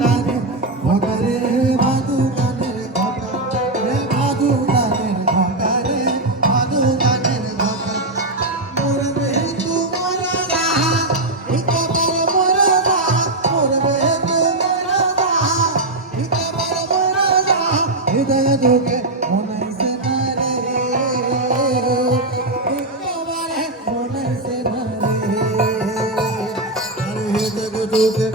গানের ঘটা রে ভাদু গানের ঘটা রে ভাদু গানের ঘটা রে ভাদু গানের ঘটা মরবে তোমার রাহা একেবারে মরে রাহা মরবে তোমার রাহা একেবারে মরে রাহা হৃদয় ঢোকে মনাইছে না রে একেবারে মনাইছে না রে আর হৃদয় ঢোকে